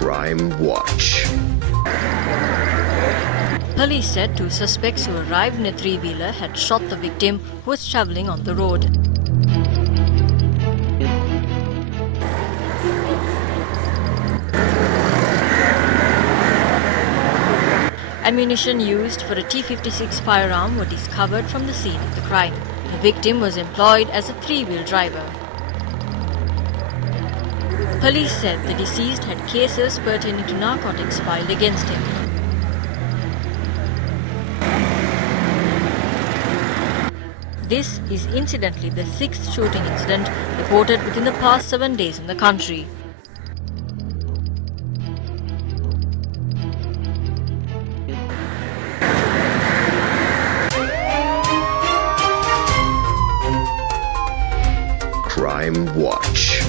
Crime Watch. Police said two suspects who arrived in a three-wheeler had shot the victim who was travelling on the road. Ammunition used for a T-56 firearm were discovered from the scene of the crime. The victim was employed as a three-wheel driver. Police said the deceased had cases pertaining to narcotics filed against him. This is incidentally the sixth shooting incident reported within the past 7 days in the country. Crime Watch.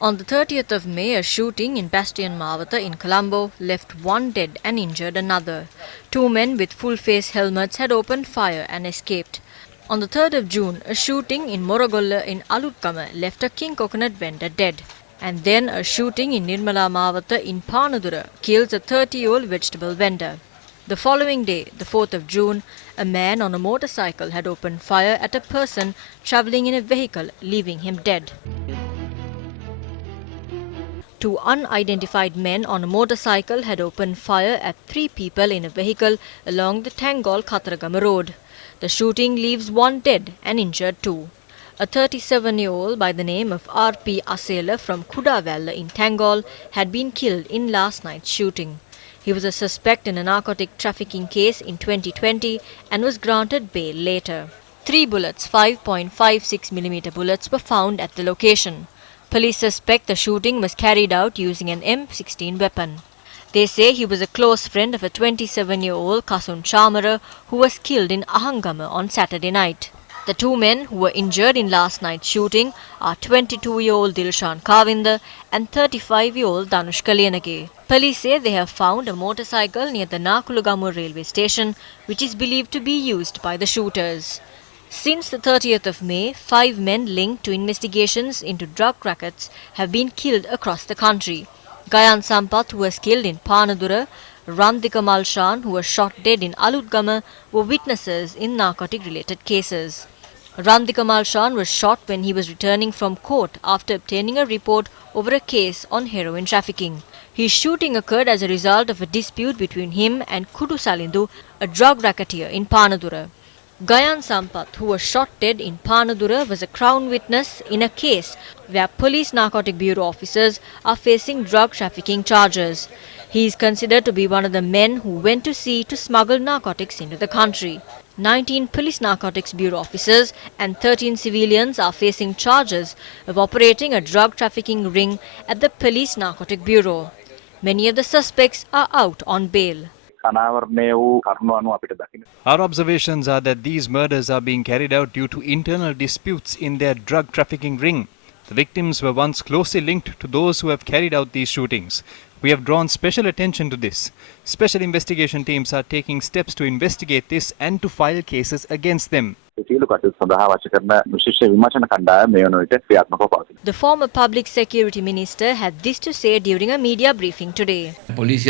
On the 30th of May, a shooting in Bastion Mawata in Colombo left one dead and injured another. Two men with full-face helmets had opened fire and escaped. On the 3rd of June, a shooting in Morogolla in Alutgama left a king coconut vendor dead. And then a shooting in Nirmala Mawata in Panadura kills a 30-year-old vegetable vendor. The following day, the 4th of June, a man on a motorcycle had opened fire at a person travelling in a vehicle, leaving him dead. Two unidentified men on a motorcycle had opened fire at three people in a vehicle along the Tangol-Kataragama road. The shooting leaves one dead and injured two. A 37-year-old by the name of R.P. Asela from Kudavalla in Tangol had been killed in last night's shooting. He was a suspect in a narcotic trafficking case in 2020 and was granted bail later. 3 bullets, 5.56mm bullets, were found at the location. Police suspect the shooting was carried out using an M16 weapon. They say he was a close friend of a 27-year-old Kasun Chamara who was killed in Ahangama on Saturday night. The two men who were injured in last night's shooting are 22-year-old Dilshan Kavinda and 35-year-old Danush Kalyanage. Police say they have found a motorcycle near the Nakulugamu railway station, which is believed to be used by the shooters. Since the 30th of May, 5 men linked to investigations into drug rackets have been killed across the country. Gayan Sampath, who was killed in Panadura, Randika Malshan, who was shot dead in Alutgama, were witnesses in narcotic-related cases. Randika Malshan was shot when he was returning from court after obtaining a report over a case on heroin trafficking. His shooting occurred as a result of a dispute between him and Kudu Salindu, a drug racketeer in Panadura. Gayan Sampath, who was shot dead in Panadura, was a crown witness in a case where police narcotic bureau officers are facing drug trafficking charges. He is considered to be one of the men who went to sea to smuggle narcotics into the country. 19 police narcotics bureau officers and 13 civilians are facing charges of operating a drug trafficking ring at the police narcotic bureau. Many of the suspects are out on bail. Our observations are that these murders are being carried out due to internal disputes in their drug trafficking ring. The victims were once closely linked to those who have carried out these shootings. We have drawn special attention to this. Special investigation teams are taking steps to investigate this and to file cases against them. The former public security minister had this to say during a media briefing today. Police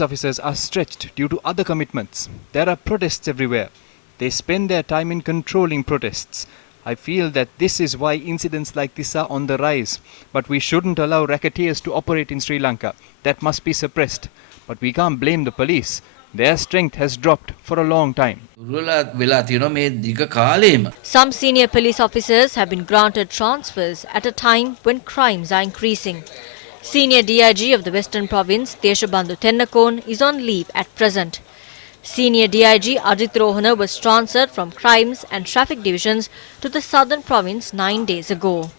officers are stretched due to other commitments. There are protests everywhere. They spend their time in controlling protests. I feel that this is why incidents like this are on the rise. But we shouldn't allow racketeers to operate in Sri Lanka. That must be suppressed. But we can't blame the police. Their strength has dropped for a long time. Some senior police officers have been granted transfers at a time when crimes are increasing. Senior DIG of the Western Province, Deshabandhu Tennakon, is on leave at present. Senior DIG Ajit Rohana was transferred from Crimes and Traffic Divisions to the Southern Province 9 days ago.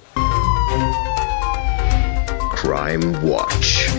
Crime Watch.